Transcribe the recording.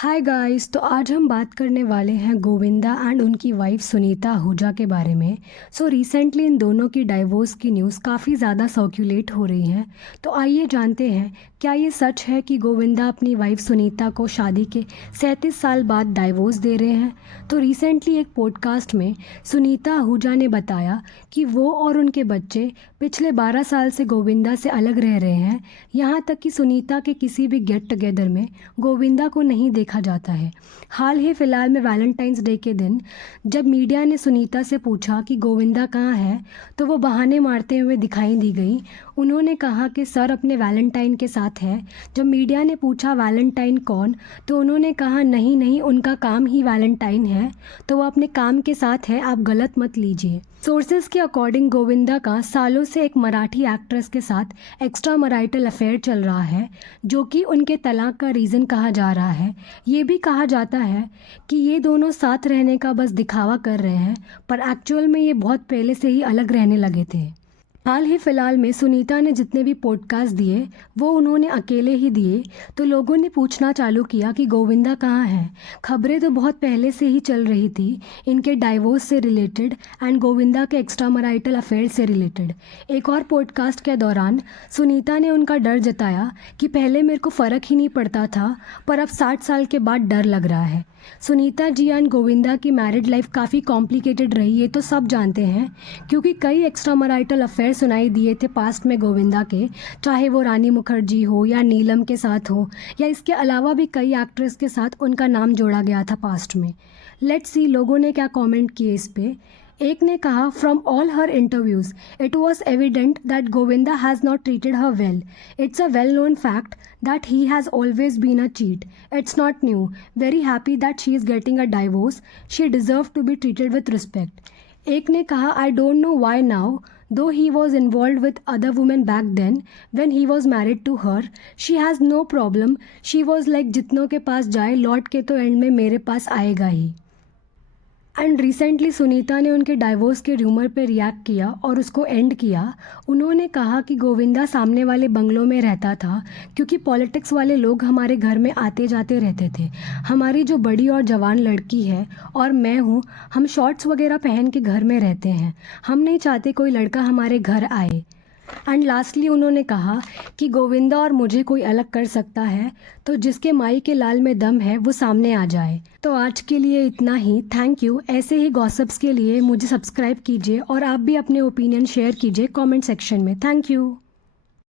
Hi guys, तो आज हम बात करने वाले हैं गोविंदा एंड उनकी वाइफ सुनीता आहूजा के बारे में। रिसेंटली इन दोनों की डाइवोर्स की न्यूज़ काफ़ी ज़्यादा सर्कुलेट हो रही हैं। तो आइए जानते हैं, क्या ये सच है कि गोविंदा अपनी वाइफ सुनीता को शादी के 37 साल बाद डाइवोर्स दे रहे हैं। तो रिसेंटली एक पॉडकास्ट में सुनीता आहूजा ने बताया कि वो और उनके बच्चे पिछले 12 साल से गोविंदा से अलग रह रहे हैं। यहाँ तक कि सुनीता के किसी भी गेट टुगेदर में गोविंदा को नहीं देखा जाता है। हाल ही फिलहाल में वैलेंटाइंस डे के दिन जब मीडिया ने सुनीता से पूछा कि गोविंदा कहाँ है, तो वो बहाने मारते हुए दिखाई दी गई। उन्होंने कहा कि सर अपने वैलेंटाइन के साथ है। जब मीडिया ने पूछा वैलेंटाइन कौन, तो उन्होंने कहा नहीं नहीं, उनका काम ही वैलेंटाइन है, तो वो अपने काम के साथ है, आप गलत मत लीजिए। सोर्सेज के अकॉर्डिंग गोविंदा का सालों से एक मराठी एक्ट्रेस के साथ एक्स्ट्रा मैरिटल अफेयर चल रहा है, जो कि उनके तलाक का रीज़न कहा जा रहा है। ये भी कहा जाता है कि ये दोनों साथ रहने का बस दिखावा कर रहे हैं, पर एक्चुअल में ये बहुत पहले से ही अलग रहने लगे थे। हाल ही फिलहाल में सुनीता ने जितने भी पॉडकास्ट दिए वो उन्होंने अकेले ही दिए, तो लोगों ने पूछना चालू किया कि गोविंदा कहाँ है। खबरें तो बहुत पहले से ही चल रही थी इनके डाइवोर्स से रिलेटेड एंड गोविंदा के एक्स्ट्रा मैरिटल अफेयर से रिलेटेड। एक और पॉडकास्ट के दौरान सुनीता ने उनका डर जताया कि पहले मेरे को फ़र्क ही नहीं पड़ता था, पर अब 60 साल के बाद डर लग रहा है। सुनीता जी एंड गोविंदा की मैरिड लाइफ काफ़ी कॉम्प्लिकेटेड रही, ये तो सब जानते हैं, क्योंकि कई एक्स्ट्रा मैरिटल अफेयर सुनाई दिए थे पास्ट में गोविंदा के, चाहे वो रानी मुखर्जी हो या नीलम के साथ हो, या इसके अलावा भी कई एक्ट्रेस के साथ उनका नाम जोड़ा गया था पास्ट में। लेट्स सी लोगों ने क्या कमेंट किए इस पे। एक ने कहा, from all her interviews it was evident that Govinda has not treated her well. It's a well known fact that he has always been a cheat. It's not new. Very happy that she is getting a divorce. She deserves to be treated with respect. एक ने कहा, I don't know why now, though he was involved with other women back then when he was married to her. She has no problem. She was like जितनों के पास जाए लौट के तो and में मेरे पास आएगा ही। एंड रिसेंटली सुनीता ने उनके डाइवोर्स के र्यूमर पे रिएक्ट किया और उसको एंड किया। उन्होंने कहा कि गोविंदा सामने वाले बंगलों में रहता था क्योंकि पॉलिटिक्स वाले लोग हमारे घर में आते जाते रहते थे। हमारी जो बड़ी और जवान लड़की है और मैं हूँ, हम शॉर्ट्स वगैरह पहन के घर में रहते हैं। हम नहीं चाहते कोई लड़का हमारे घर आए। एंड लास्टली उन्होंने कहा कि गोविंदा और मुझे कोई अलग कर सकता है तो जिसके माई के लाल में दम है वो सामने आ जाए। तो आज के लिए इतना ही। Thank you. ऐसे ही गॉसिप्स के लिए मुझे सब्सक्राइब कीजिए और आप भी अपने ओपिनियन शेयर कीजिए कमेंट सेक्शन में। Thank you.